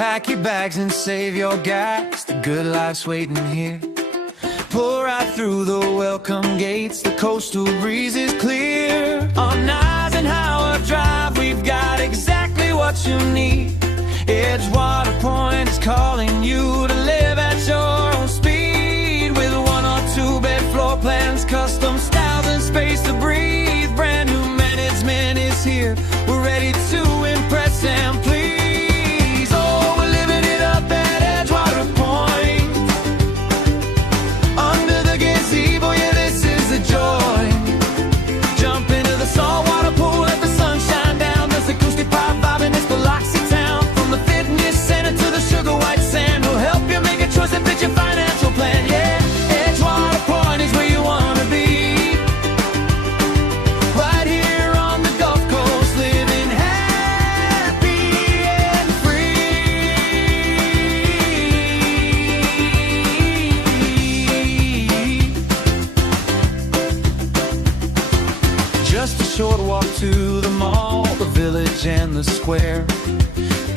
pack your bags and save your gas. The good life's waiting here. Pull right through the welcome gates. The coastal breeze is clear. On Eisenhower Drive, we've got exactly what you need. Edgewater Pointe is calling you to live at your own speed. With 1 or 2 bed floor plans, custom styles and space to breathe. Brand new management is here. We're ready to impress and please. Oh, we're living it up at Edgewater Pointe. Under the gazebo, yeah, this is the joy. Jump into the saltwater pool, let the sun shine down. There's acoustic pop vibe in this Biloxi town. From the fitness center to the sugar white sand, we'll help you make a choice that fits your financial plan. Yeah, Edgewater Pointe is where you wanna be. Right here on the Gulf Coast, living happy and free. Just a short walk to the mall, the village and the square.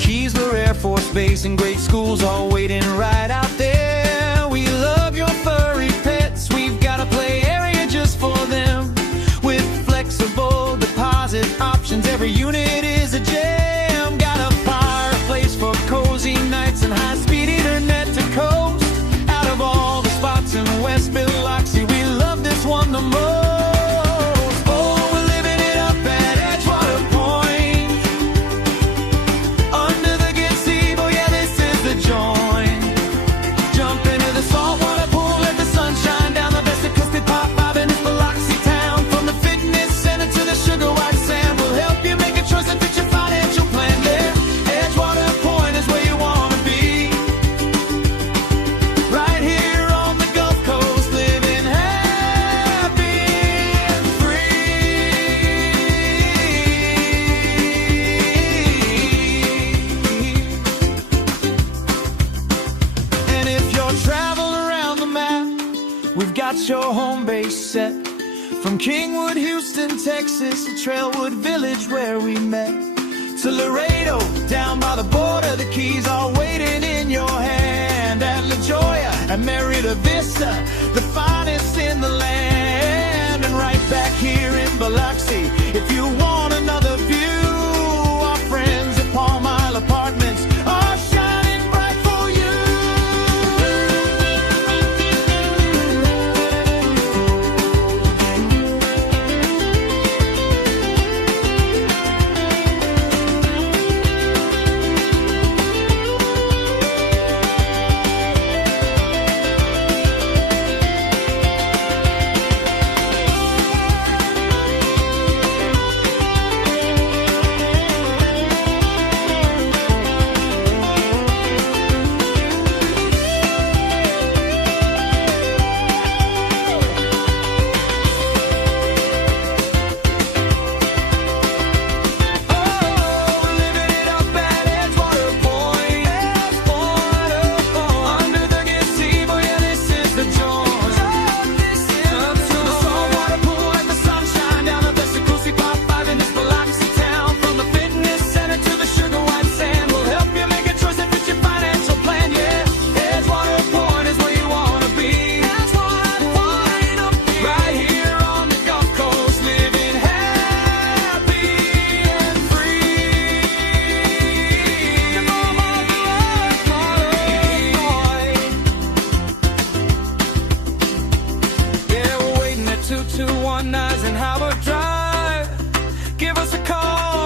Keesler Air Force Base and great schools all waiting right out there. We love your furry pets, we've got a play area just for them. With flexible deposit options, every unit is a gem. Got a fireplace for cozy nights and high-speed internet to coast. Out of all the spots in West Biloxi, we love this one the most. We've got your home base set. From Kingwood, Houston, Texas, to Trailwood Village where we met, to Laredo, down by the border, the keys are waiting in your hand. At La Jolla and Merida Vista, the finest in the land. And right back here in Biloxi, if you want another view, our friends at Palm Isle Apartments are shining bright for you. On Eisenhower Drive, give us a call